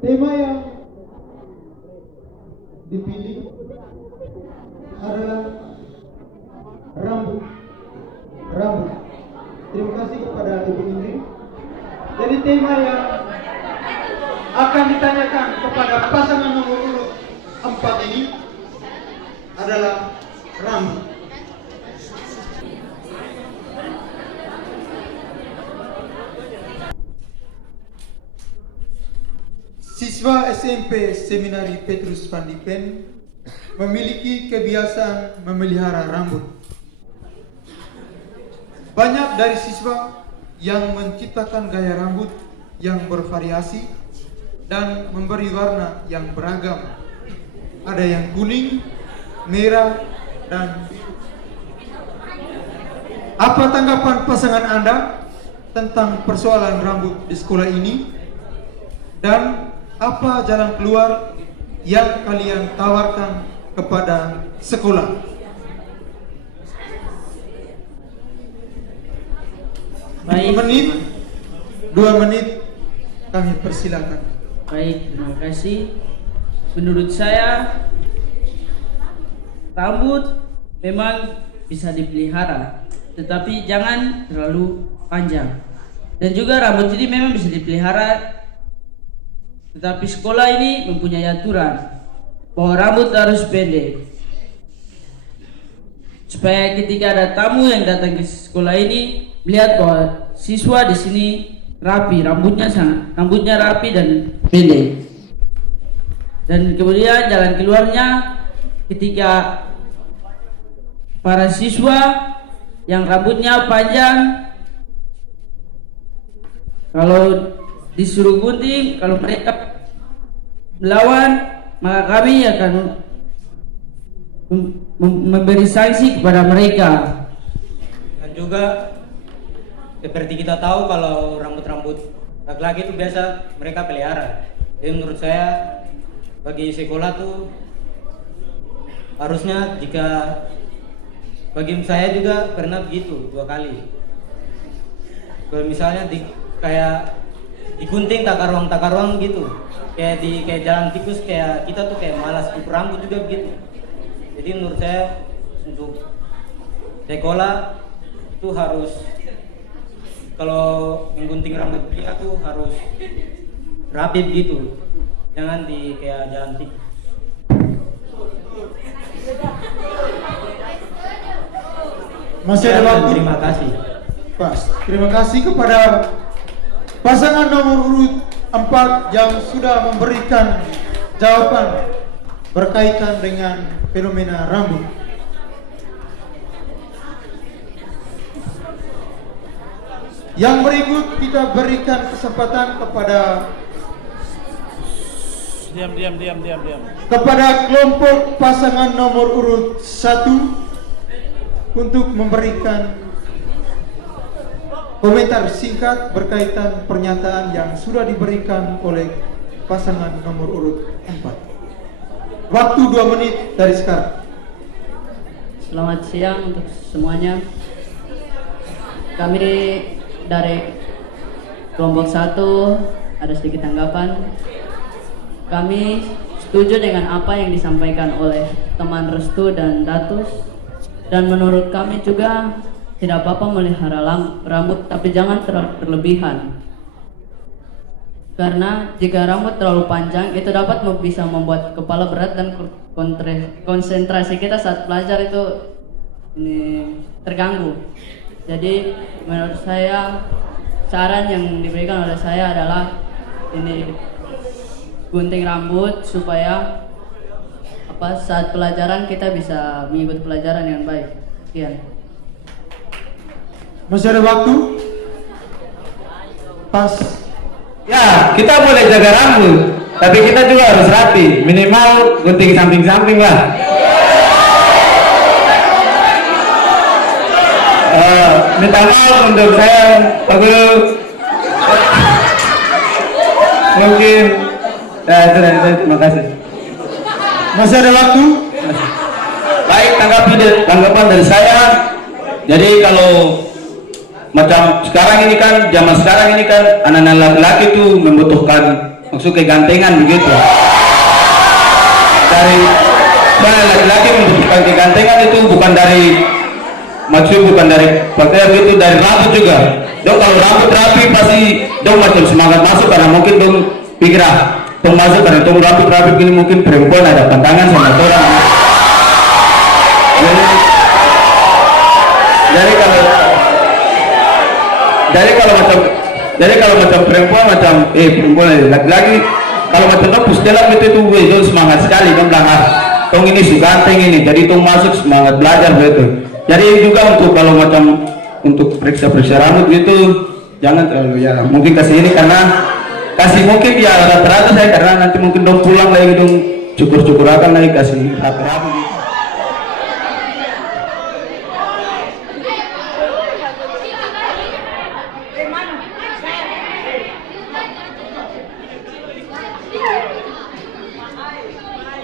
Tema yang dipilih adalah rambut. Rambut. Terima kasih kepada Ibu Indri. Jadi tema yang akan ditanyakan kepada pasangan nomor urut 4 ini adalah rambut. Siswa SMP Seminari Petrus Van Diepen memiliki kebiasaan memelihara rambut. Banyak dari siswa yang menciptakan gaya rambut yang bervariasi dan memberi warna yang beragam. Ada yang kuning, merah, dan biru. Apa tanggapan pasangan Anda tentang persoalan rambut di sekolah ini? Dan apa jalan keluar yang kalian tawarkan kepada sekolah? Baik. 2 menit kami persilakan. Baik, terima kasih. Menurut saya rambut memang bisa dipelihara, tetapi jangan terlalu panjang. Dan juga rambut ini memang bisa dipelihara, tetapi sekolah ini mempunyai aturan bahwa rambut harus pendek, supaya ketika ada tamu yang datang ke sekolah ini melihat bahwa siswa di sini rapi, rambutnya rapi dan pendek. Dan kemudian jalan keluarnya ketika para siswa yang rambutnya panjang, kalau disuruh gunting, kalau mereka melawan, maka kami akan memberi sanksi kepada mereka. Dan juga seperti kita tahu kalau rambut-rambut laki-laki itu biasa mereka pelihara. Jadi menurut saya bagi sekolah tuh harusnya, jika bagi saya juga pernah begitu 2 kali. Kalau misalnya kayak digunting takar ruang gitu, kayak jalan tikus, kayak kita tuh kayak malas cukur rambut juga begitu. Jadi menurut saya untuk sekolah itu harus, kalau menggunting rambut pria tuh harus rapi begitu, jangan di kayak jalan tikus. Masih ada waktu? Terima kasih. Pas. Terima kasih kepada pasangan nomor urut 4 yang sudah memberikan jawaban berkaitan dengan fenomena rambut. Yang berikut kita berikan kesempatan kepada Diam. kepada kelompok pasangan nomor urut 1 untuk memberikan komentar singkat berkaitan pernyataan yang sudah diberikan oleh pasangan nomor urut 4. Waktu 2 menit dari sekarang. Selamat siang untuk semuanya. Kami dari kelompok 1 ada sedikit tanggapan. Kami setuju dengan apa yang disampaikan oleh teman Restu dan Datus, dan menurut kami juga tidak apa-apa melihara rambut, tapi jangan terlalu berlebihan. Karena jika rambut terlalu panjang itu dapat bisa membuat kepala berat dan konsentrasi kita saat belajar itu terganggu. Jadi menurut saya saran yang diberikan oleh saya adalah gunting rambut supaya saat pelajaran kita bisa mengikuti pelajaran dengan baik. Sekian. Masih ada waktu? Pas. Ya, kita boleh jaga rambut, tapi kita juga harus rapi, minimal gunting samping-samping lah. Minta maaf untuk saya, Pak Guru. Mungkin, terima kasih. Masih ada waktu? Baik, tanggapan dari saya. Jadi kalau macam sekarang ini kan, zaman sekarang ini kan anak-anak laki-laki itu membutuhkan maksud kegantengan begitu. Dari soalnya laki-laki membutuhkan kegantengan itu bukan dari pakaian itu, dari rambut juga. Dong kalau rambut rapi pasti dong macam semangat masuk, karena mungkin dong pikir dong masuk karena dong rambut rapi ini mungkin perempuan ada pantangan sama orang. Jadi kalau macam perempuan macam laki-laki kalau macam dong pustelan itu dong semangat sekali, dong bilang tong ini ganteng ini, jadi tong masuk semangat belajar begitu. Jadi juga untuk kalau macam untuk periksa rambut gitu jangan terlalu ya, mungkin kasih ini karena kasih mungkin ya rata-rata saya karena nanti mungkin dong pulang lagi dong cukur akan lagi kasih rapi-rapi gitu.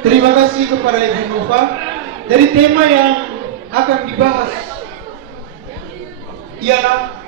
Terima kasih kepada Ibu Nova. Dari tema yang akan dibahas ialah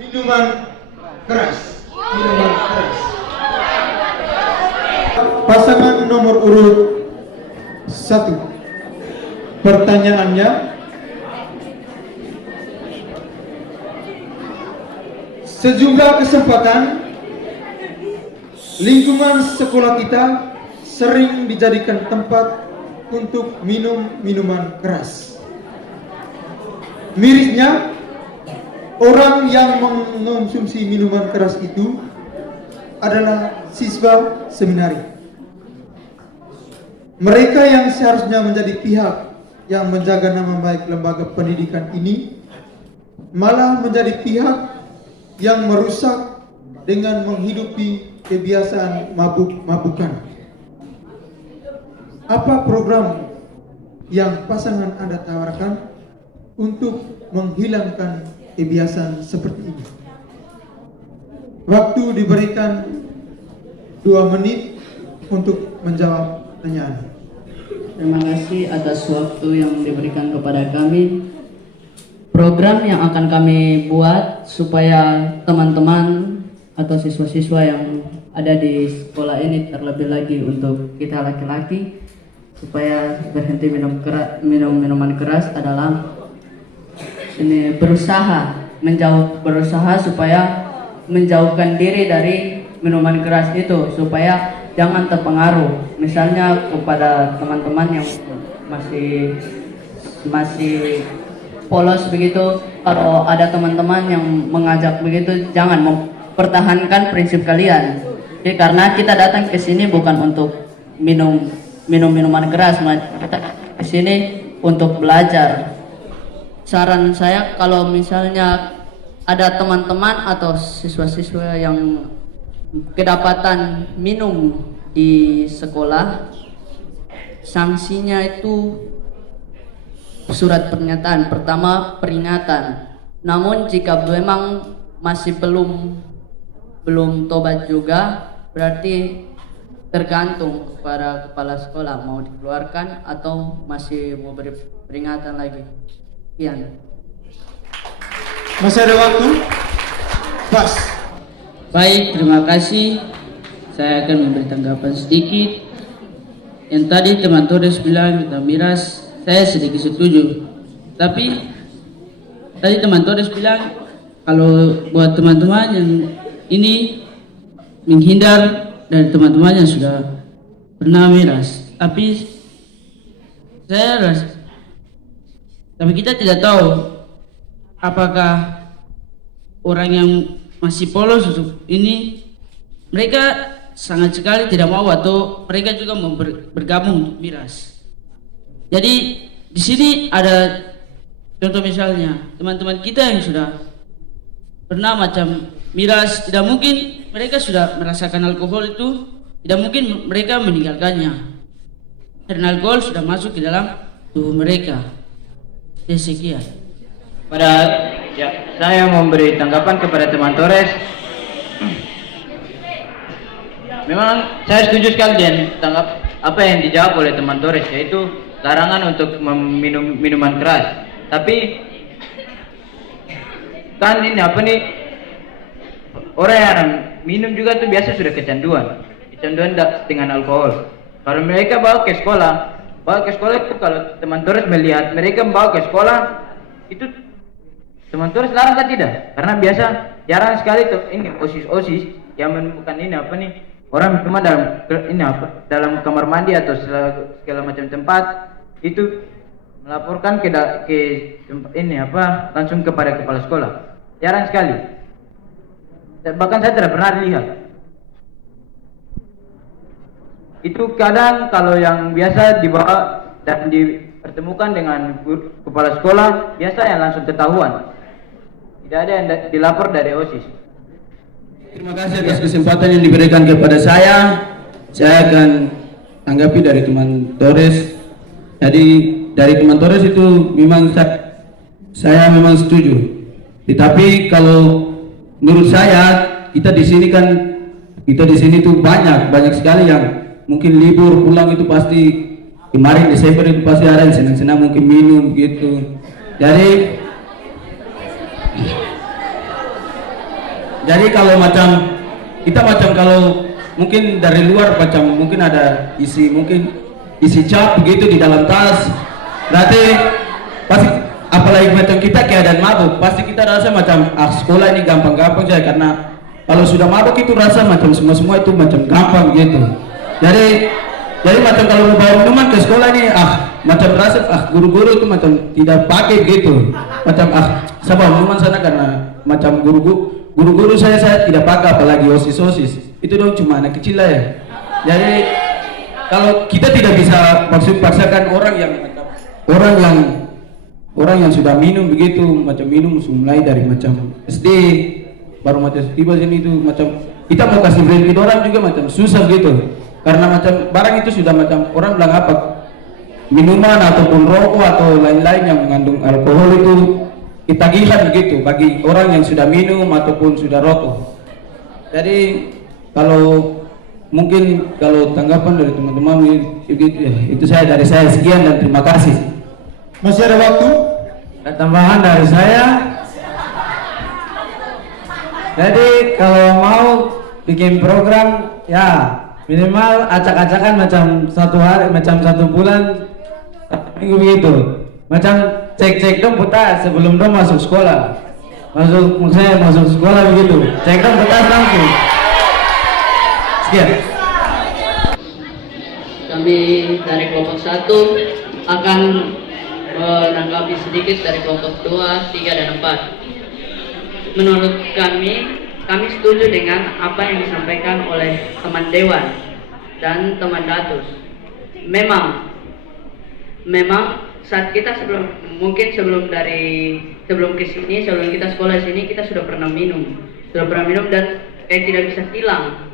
minuman keras. Pasangan nomor urut 1. Pertanyaannya, sejumlah kesempatan lingkungan sekolah kita sering dijadikan tempat untuk minum minuman keras. Mirisnya, orang yang mengonsumsi minuman keras itu adalah siswa seminari. Mereka yang seharusnya menjadi pihak yang menjaga nama baik lembaga pendidikan ini malah menjadi pihak yang merusak dengan menghidupi kebiasaan mabuk-mabukan. Apa program yang pasangan Anda tawarkan untuk menghilangkan kebiasaan seperti ini? Waktu diberikan 2 menit untuk menjawab pertanyaan. Terima kasih atas waktu yang diberikan kepada kami. Program yang akan kami buat supaya teman-teman atau siswa-siswa yang ada di sekolah ini, terlebih lagi untuk kita laki-laki, supaya berhenti minum minuman keras adalah ini berusaha supaya menjauhkan diri dari minuman keras itu, supaya jangan terpengaruh. Misalnya kepada teman-teman yang masih polos begitu, kalau ada teman-teman yang mengajak begitu, jangan mempertahankan prinsip kalian. Jadi, karena kita datang ke sini bukan untuk minum minuman keras, kita ke sini untuk belajar. Saran saya, kalau misalnya ada teman-teman atau siswa-siswa yang kedapatan minum di sekolah, sanksinya itu surat pernyataan. Pertama, peringatan. Namun jika memang masih belum tobat juga, berarti tergantung kepada kepala sekolah mau dikeluarkan atau masih mau beri peringatan lagi. Sekian. Masih ada waktu? Pas. Baik, terima kasih. Saya akan memberi tanggapan sedikit. Yang tadi teman Torres bilang kita miras, saya sedikit setuju. Tapi tadi teman Torres bilang kalau buat teman-teman yang ini menghindar dari teman-teman yang sudah pernah miras. Tapi kita tidak tahu apakah orang yang masih polos ini mereka sangat sekali tidak mau atau mereka juga mau bergabung untuk miras. Jadi di sini ada contoh, misalnya teman-teman kita yang sudah pernah macam miras, tidak mungkin mereka sudah merasakan alkohol itu, tidak mungkin mereka meninggalkannya karena alkohol sudah masuk ke dalam tubuh mereka. Sekian. Saya memberi tanggapan kepada teman Torres. Memang saya setuju sekali dengan tanggap apa yang dijawab oleh teman Torres, yaitu larangan untuk meminum minuman keras. Tapi kan ini orang yang minum juga tuh biasa sudah kecanduan dengan alkohol. Kalau mereka bawa ke sekolah itu kalau teman Torres melihat mereka bawa ke sekolah itu teman Torres larang kan tidak? Karena biasa jarang sekali tuh ini osis yang menemukan ini apa nih orang cuma dalam kamar mandi atau segala macam tempat itu melaporkan ke ini apa langsung kepada kepala sekolah. Jarang sekali. Bahkan saya tidak pernah lihat. Itu kadang kalau yang biasa dibawa dan dipertemukan dengan kepala sekolah, biasa yang langsung ketahuan. Tidak ada yang dilapor dari OSIS. Terima kasih atas kesempatan yang diberikan kepada saya. Saya akan tanggapi dari teman Torres. Jadi dari teman Torres itu memang saya memang setuju. Tetapi kalau menurut saya kita di sini tuh banyak sekali yang mungkin libur pulang itu pasti kemarin Desember itu pasti ada yang senang-senang mungkin minum gitu. Jadi kalau kalau mungkin dari luar mungkin ada isi cap begitu di dalam tas, berarti pasti apalagi macam kita keadaan mabuk pasti kita rasa sekolah ini gampang-gampang saja, karena kalau sudah mabuk itu rasa semua itu gampang gitu. Jadi kalau mau bawa minuman ke sekolah ini rasa guru-guru itu tidak pakai gitu, saya bawa minuman sana karena guru-guru saya tidak pakai, apalagi osis itu dong cuma anak kecil lah ya. Jadi kalau kita tidak bisa paksakan orang yang sudah minum begitu, minum mulai dari SD baru tiba sini itu kita mau kasih berhenti orang juga susah gitu, karena barang itu sudah orang bilang apa minuman ataupun rokok atau lain-lain yang mengandung alkohol itu ketagihan gitu bagi orang yang sudah minum ataupun sudah rokok. Jadi kalau tanggapan dari teman-teman itu dari saya sekian dan terima kasih. Masih ada waktu? Tambahan dari saya. Jadi kalau mau bikin program ya minimal acak-acakan satu hari, satu bulan, minggu begitu. Cek dong peta sebelum dong masuk sekolah. Masuk sekolah begitu. Cek dong peta langsung. Sekian. Kami dari kelompok 1 akan menanggapi sedikit dari kelompok 2, 3, dan 4. Menurut kami setuju dengan apa yang disampaikan oleh teman Dewan dan teman Datus. Memang saat kita sebelum kesini, sebelum kita sekolah sini, kita sudah pernah minum dan tidak bisa tilang.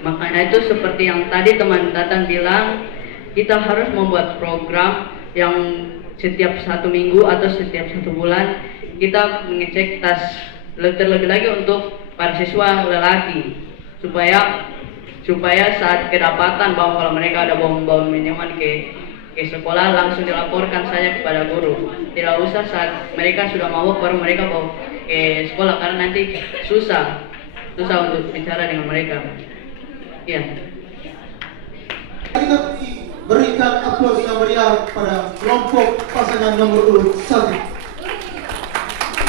Makanya itu seperti yang tadi teman Tatan bilang, kita harus membuat program yang setiap 1 minggu atau setiap 1 bulan kita mengecek tas, terlebih lagi untuk para siswa lelaki, supaya saat kedapatan bahwa kalau mereka ada bawa minuman ke sekolah langsung dilaporkan saja kepada guru. Tidak usah saat mereka sudah mabuk baru mereka bawa ke sekolah, karena nanti susah untuk bicara dengan mereka. Ya. Kita berikan aplaus yang meriah pada kelompok pasangan nomor urut 1.